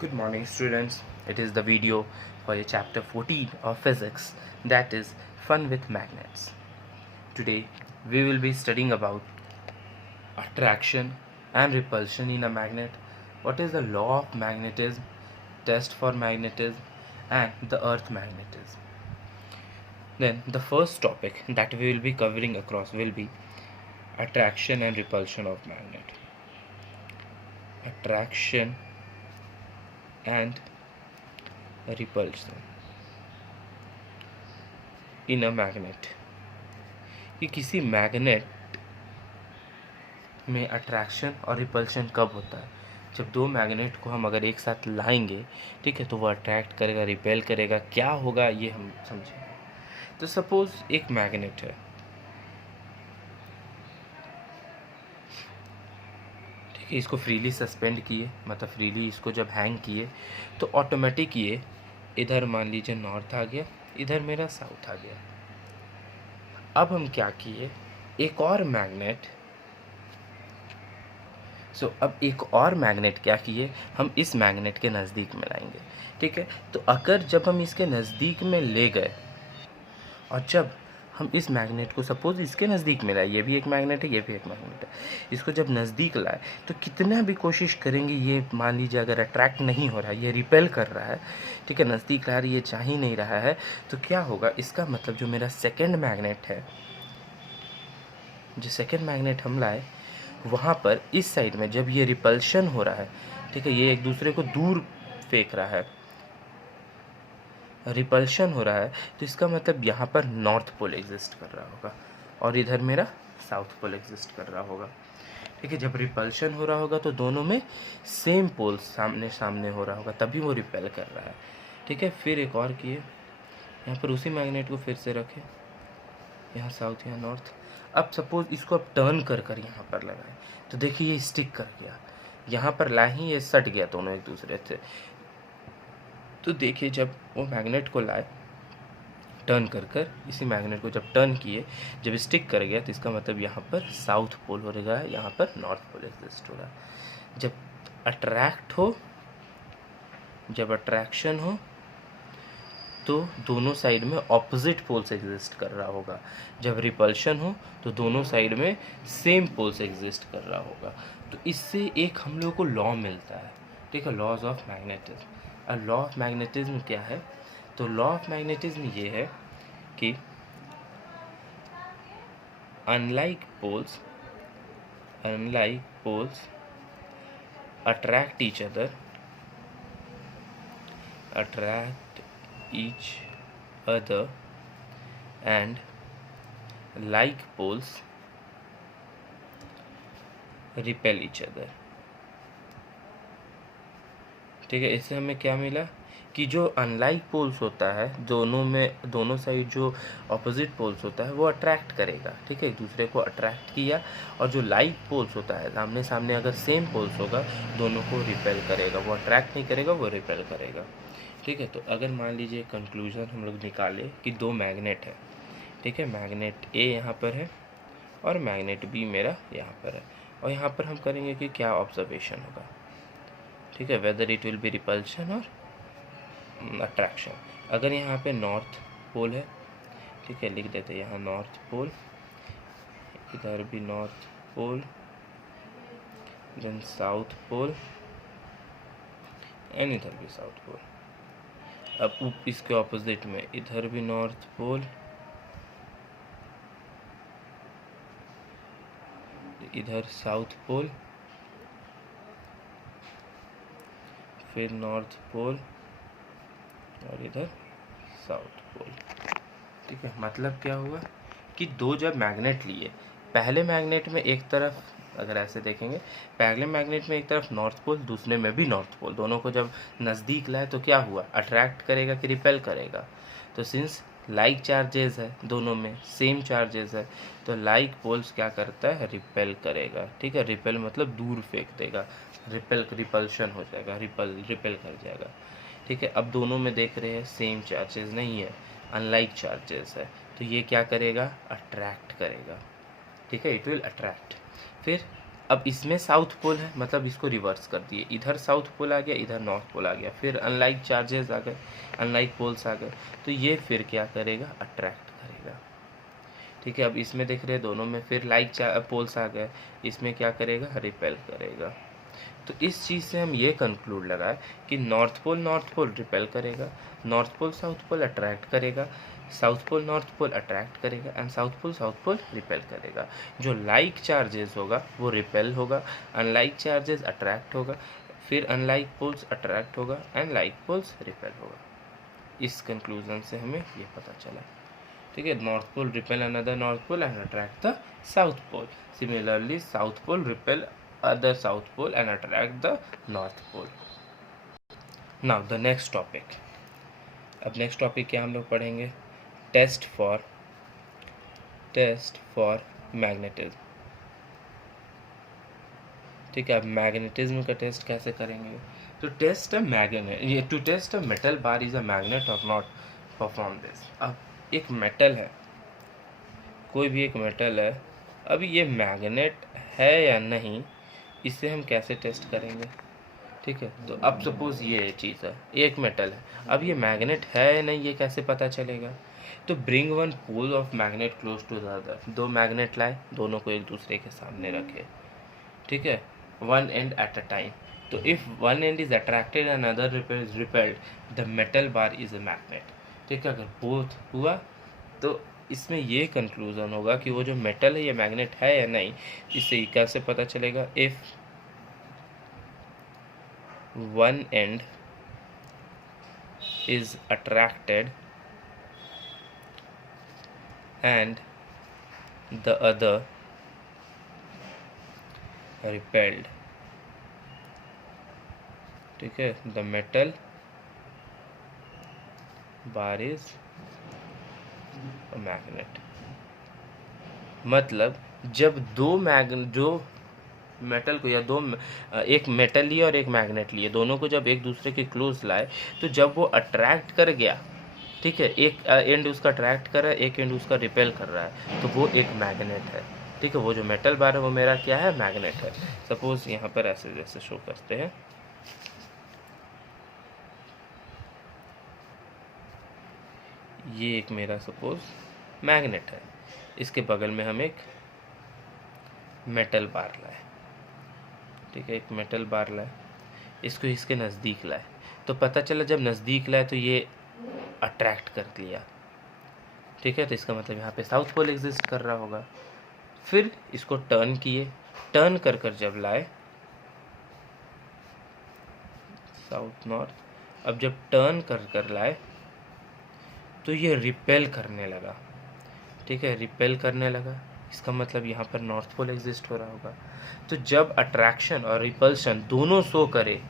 Good morning, students. It is the video for your chapter 14 of physics, that is fun with magnets. Today we will be studying about attraction and repulsion in a magnet, what is the law of magnetism, test for magnetism, and the earth magnetism. Then the first topic that we will be covering across will be attraction and repulsion of magnet. Attraction and repulsion in a magnet कि किसी magnet में attraction और repulsion कब होता है? जब दो magnet को हम अगर एक साथ लाएंगे, ठीक है, तो वो अट्रैक्ट करेगा, रिपेल करेगा, क्या होगा ये हम समझेंगे। तो सपोज एक मैग्नेट है, ठीक है, इसको फ्रीली सस्पेंड किए, मतलब फ्रीली इसको जब हैंग किए तो ऑटोमेटिक ये इधर मान लीजिए नॉर्थ आ गया, इधर मेरा साउथ आ गया। अब हम क्या किए, एक और मैग्नेट अब एक और मैग्नेट क्या किए, हम इस मैग्नेट के नज़दीक में लाएंगे, ठीक है। तो अगर जब हम इसके नज़दीक में ले गए और जब हम इस मैग्नेट को सपोज इसके नज़दीक में लाए, ये भी एक मैग्नेट है, ये भी एक मैग्नेट है, इसको जब नज़दीक लाए तो कितना भी कोशिश करेंगे ये मान लीजिए अगर अट्रैक्ट नहीं हो रहा है, ये रिपेल कर रहा है, ठीक है, नज़दीक ला रही, ये चाह ही नहीं रहा है, तो क्या होगा, इसका मतलब जो मेरा सेकेंड मैग्नेट है, जो सेकेंड मैग्नेट हम लाए वहाँ पर इस साइड में जब ये रिपल्शन हो रहा है, ठीक है, ये एक दूसरे को दूर फेंक रहा है, रिपल्शन हो रहा है, तो इसका मतलब यहाँ पर नॉर्थ पोल एग्जिस्ट कर रहा होगा और इधर मेरा साउथ पोल एग्जिस्ट कर रहा होगा, ठीक है। जब रिपल्शन हो रहा होगा तो दोनों में सेम पोल सामने सामने हो रहा होगा, तभी वो रिपेल कर रहा है, ठीक है। फिर एक और किए, यहाँ पर उसी मैग्नेट को फिर से रखें, यहाँ साउथ यहाँ नॉर्थ। अब सपोज इसको अब टर्न कर कर यहाँ पर लगाएं तो देखिए ये स्टिक कर गया, यहाँ पर लाए ही ये सट गया दोनों एक दूसरे से। तो देखिए जब वो मैग्नेट को लाए टर्न कर कर, इसी मैग्नेट को जब टर्न किए, जब स्टिक कर गया तो इसका मतलब यहाँ पर साउथ पोल हो रहा है, यहाँ पर नॉर्थ पोल एग्जिस्ट हो रहा है। जब अट्रैक्ट हो, जब अट्रैक्शन हो तो दोनों साइड में ऑपोजिट पोल्स एग्जिस्ट कर रहा होगा, जब रिपल्शन हो तो दोनों साइड में सेम पोल्स एग्जिस्ट कर रहा होगा। तो इससे एक हम लोगों को लॉ मिलता है, ठीक है, लॉज ऑफ मैग्नेटिज्म। और लॉ ऑफ मैग्नेटिज्म क्या है? तो लॉ ऑफ मैग्नेटिज्म ये है कि unlike poles attract each other and like poles repel each other, ठीक है। इससे हमें क्या मिला कि जो अनलाइक पोल्स होता है, दोनों साइड जो ऑपोजिट पोल्स होता है वो अट्रैक्ट करेगा, ठीक है, एक दूसरे को अट्रैक्ट किया। और जो लाइक पोल्स होता है, सामने सामने अगर सेम पोल्स होगा, दोनों को रिपेल करेगा, वो अट्रैक्ट नहीं करेगा, वो रिपेल करेगा, ठीक है। तो अगर मान लीजिए कंक्लूजन हम लोग निकाले कि दो मैग्नेट है, ठीक है, मैग्नेट ए यहाँ पर है और मैग्नेट बी मेरा यहाँ पर है, और यहाँ पर हम करेंगे कि क्या ऑब्जर्वेशन होगा, ठीक है, whether it will be repulsion और अट्रैक्शन। अगर यहाँ पे नॉर्थ पोल है, ठीक है, लिख देते हैं यहाँ नॉर्थ पोल, इधर भी north pole, then south pole and इधर भी साउथ पोल। अब इसके ऑपोजिट में इधर भी नॉर्थ पोल, इधर साउथ पोल, फिर नॉर्थ पोल और इधर साउथ पोल, ठीक है। मतलब क्या हुआ कि दो जब मैग्नेट लिए, पहले मैग्नेट में एक तरफ अगर ऐसे देखेंगे, पहले मैग्नेट में एक तरफ नॉर्थ पोल, दूसरे में भी नॉर्थ पोल, दोनों को जब नज़दीक लाए तो क्या हुआ, अट्रैक्ट करेगा कि रिपेल करेगा। तो सिंस लाइक चार्जेस है, दोनों में सेम चार्जेस है, तो लाइक पोल्स क्या करता है, रिपेल करेगा, ठीक है। रिपेल मतलब दूर फेंक देगा, रिपल्शन हो जाएगा, रिपेल कर जाएगा, ठीक है। अब दोनों में देख रहे हैं सेम चार्जेस नहीं है, अनलाइक चार्जेस है, तो ये क्या करेगा, अट्रैक्ट करेगा, ठीक है, इट विल अट्रैक्ट। फिर अब इसमें साउथ पोल है, मतलब इसको रिवर्स कर दिए, इधर साउथ पोल आ गया, इधर नॉर्थ पोल आ गया, फिर अनलाइक चार्जेस आ गए, अनलाइक पोल्स आ गए, तो ये फिर क्या करेगा, अट्रैक्ट करेगा। ठीक है, अब इसमें देख रहे हैं दोनों में फिर लाइक पोल्स आ गए, इसमें क्या करेगा, रिपेल करेगा। तो इस चीज़ से हम ये कंक्लूड लगाए कि नॉर्थ पोल रिपेल करेगा, north pole south pole attract करेगा, south pole north pole attract करेगा, एंड साउथ पोल रिपेल करेगा। जो लाइक चार्जेस होगा वो रिपेल होगा, अनलाइक चार्जेस अट्रैक्ट होगा, फिर अनलाइक पोल्स अट्रैक्ट होगा, एंड लाइक पोल्स रिपेल होगा। इस कंक्लूजन से हमें ये पता चला। ठीक है, north pole repel another north pole and attract the south pole. Similarly south pole repel other south pole and attract the north pole. Now the next topic. अब next topic क्या हम लोग पढ़ेंगे, test for magnetism. ठीक है, अब magnetism का test कैसे करेंगे, तो टेस्ट अ मैग्नेट, ये to test a metal bar is a magnet और नॉट, परफॉर्म दिस। अब एक मेटल है, कोई भी एक मेटल है, अब ये मैग्नेट है या नहीं, इसे हम कैसे टेस्ट करेंगे। ठीक है, तो अब सपोज ये चीज़ है, एक मेटल है, अब ये मैग्नेट है या नहीं, ये कैसे पता चलेगा। तो bring one pole of magnet close to the other, दो मैग्नेट लाए, दोनों को एक दूसरे के सामने रखे। ठीक है, one end at a time. तो if one end is attracted and other repelled, the metal bar is a magnet. ठीक है, अगर बोथ हुआ तो इसमें ये कंक्लूजन होगा कि वो जो मेटल है ये मैग्नेट है या नहीं। इससे कैसे पता चलेगा, if one end is attracted and the other repelled, ठीक है, the metal bar is magnet. मतलब जब दो जो मेटल को या एक मेटल लिए और एक मैग्नेट लिए, दोनों को जब एक दूसरे के क्लोज लाए, तो जब वो अट्रैक्ट कर गया, ठीक है, एक एंड उसका अट्रैक्ट कर रहा है, एक एंड उसका रिपेल कर रहा है, तो वो एक मैग्नेट है। ठीक है, वो जो मेटल बार है वो मेरा क्या है, मैग्नेट है। सपोज यहाँ पर ऐसे जैसे शो करते हैं, ये एक मेरा सपोज मैग्नेट है, इसके बगल में हम एक मेटल बार लाए। ठीक है, एक मेटल बार लाए, इसको इसके नज़दीक लाए, तो पता चला जब नज़दीक लाए तो ये अट्रैक्ट कर लिया। ठीक है, तो इसका मतलब यहाँ पे साउथ पोल एग्जिस्ट कर रहा होगा। फिर इसको टर्न किए, टर्न कर कर जब लाए साउथ नॉर्थ, अब जब टर्न कर कर लाए तो ये रिपेल करने लगा। ठीक है, रिपेल करने लगा, इसका मतलब यहाँ पर नॉर्थ पोल एग्जिस्ट हो रहा होगा। तो जब अट्रैक्शन और रिपल्शन दोनों शो करे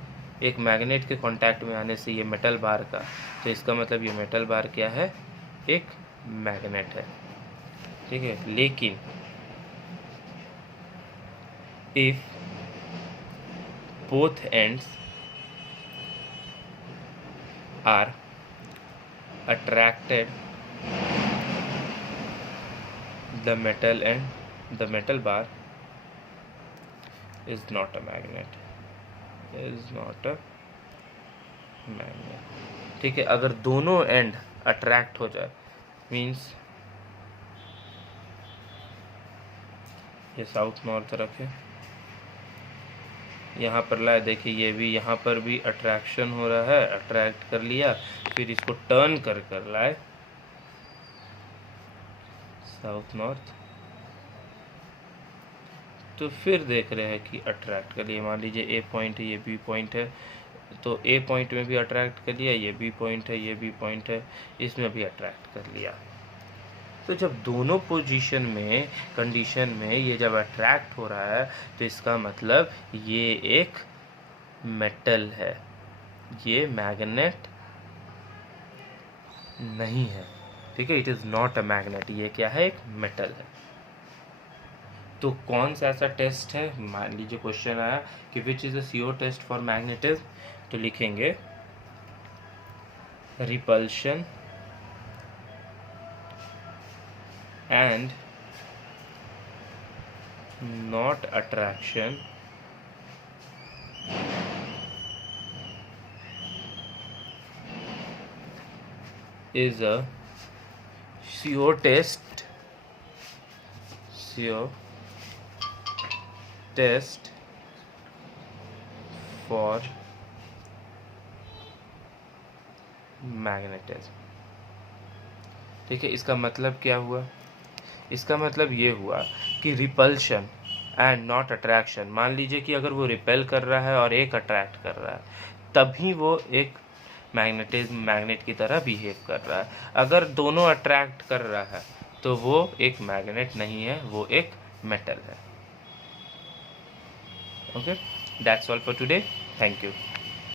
एक मैग्नेट के कांटेक्ट में आने से ये मेटल बार का, तो इसका मतलब ये मेटल बार क्या है, एक मैग्नेट है। ठीक है, लेकिन if both ends are attracted, the metal bar is not a magnet, ठीक है, अगर दोनों एंड अट्रैक्ट हो जाए, मीन्स ये साउथ नॉर्थ रखे, यहाँ पर लाए, देखिए ये भी यहाँ पर भी अट्रैक्शन हो रहा है, अट्रैक्ट कर लिया, फिर इसको टर्न कर कर लाए साउथ नॉर्थ, तो फिर देख रहे हैं कि अट्रैक्ट कर लिया। मान लीजिए ए पॉइंट है, ये बी पॉइंट है, तो ए पॉइंट में भी अट्रैक्ट कर लिया, ये बी पॉइंट है, ये बी पॉइंट है, इसमें भी अट्रैक्ट कर लिया। तो जब दोनों पोजीशन में कंडीशन में ये जब अट्रैक्ट हो रहा है, तो इसका मतलब ये एक मेटल है, ये मैग्नेट नहीं है। ठीक है, it is not a magnet, ये क्या है, एक मेटल है। तो कौन सा ऐसा टेस्ट है, मान लीजिए क्वेश्चन आया कि which is a sure test for magnetism, तो लिखेंगे repulsion and not attraction is a sure test for magnetism. ठीक है, इसका मतलब क्या हुआ? इसका मतलब ये हुआ कि रिपल्शन एंड नॉट अट्रैक्शन, मान लीजिए कि अगर वो रिपेल कर रहा है और एक अट्रैक्ट कर रहा है, तभी वो एक मैग्नेट की तरह बिहेव कर रहा है। अगर दोनों अट्रैक्ट कर रहा है तो वो एक मैग्नेट नहीं है, वो एक मेटल है। Okay, that's all for today, thank you.